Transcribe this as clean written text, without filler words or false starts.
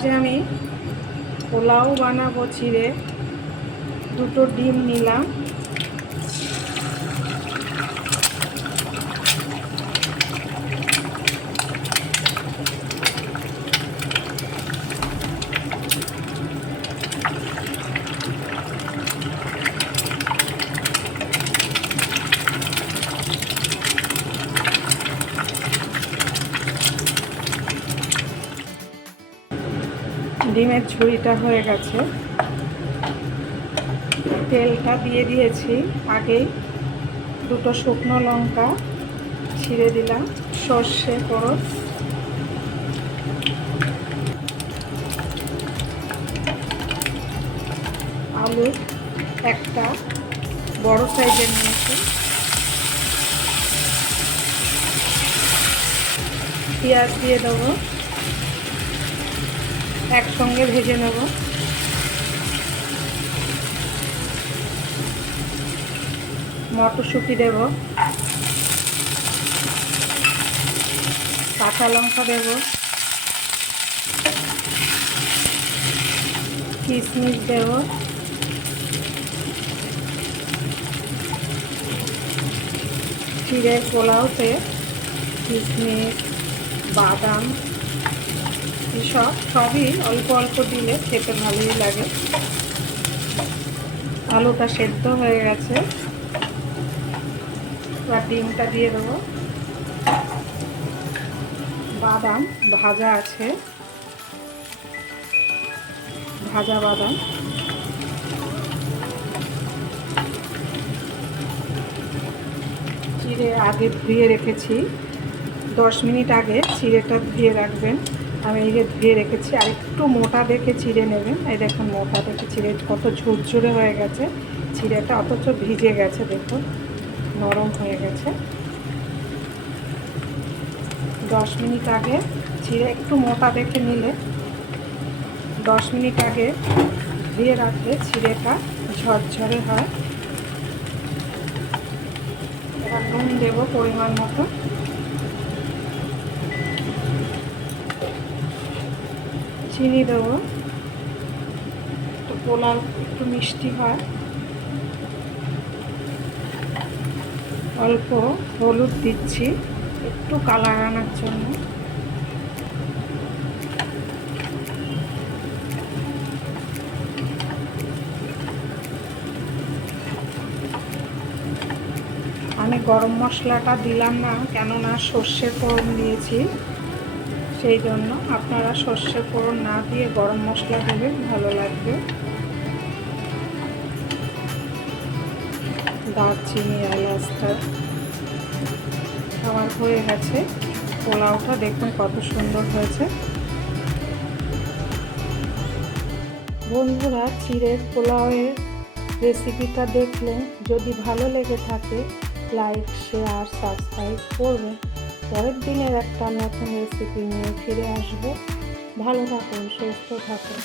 আজ আমি পোলাও বানাবো। চিড়ে দুটো ডিম নিলাম, ডিমের ঝুড়িটা হয়ে গেছে। তেলটা দিয়ে দিয়েছি আগেই। দুটো শুকনো লঙ্কা ছিঁড়ে দিলাম, সর্ষে ফোড়ন, আলু একটা বড় সাইজের নিয়েছি, পেঁয়াজ দিয়ে দেবো, একসঙ্গে ভেজে নেব। মটরশুঁটি দেব, কাঁচা লঙ্কা দেব, কিশমিশ দেব, চিড়ের পোলাওতে কিশমিশ বাদাম এসব সবই অল্প অল্প দিলে খেতে ভালোই লাগে। আলুটা সেদ্ধ হয়ে গেছে, এবার ডিমটা দিয়ে দেবো। বাদাম ভাজা আছে, ভাজা বাদাম, চিড়ে আগে ধুয়ে রেখেছি, 10 মিনিট আগে চিড়েটা ধুয়ে রাখবেন। আমি এই যে ধুয়ে রেখেছি, আর একটু মোটা দেখে চিড়ে নেবেন। এই দেখুন মোটা দেখে চিড়ে কত ঝুরঝুরে হয়ে গেছে চিড়েটা, অথচ ভিজে গেছে, দেখুন নরম হয়ে গেছে। 10 মিনিট আগে চিড়ে একটু মোটা দেখে নিলে, 10 মিনিট আগে ধুয়ে রাখলে চিড়েটা ঝরঝরে হয়। এবার নুন দেবো পরিমাণ মতো, চিনি দেবো, তো পোলাও একটু মিষ্টি হয়। অল্প হলুদ দিচ্ছি একটু কালার আনার জন্য। আমি গরম মশলাটা দিলাম না, কেননা সর্ষে ফোড়ন দিয়েছি, সেই জন্য। আপনারা সর্ষে ফোড়ন না দিয়ে গরম মশলা দেবেন, ভালো লাগবে। দারচিনি এলাচটা আমার হয়ে গেছে। পোলাওটা দেখুন কত সুন্দর হয়েছে। বন্ধুরা, চিড়ের পোলাওয়ের রেসিপিটা দেখলেন, যদি ভালো লেগে থাকে লাইক শেয়ার সাবস্ক্রাইব করবেন। পরের দিনের একটা নতুন রেসিপি নিয়ে ফিরে আসবো। ভালো থাকুন, সুস্থ থাকুন।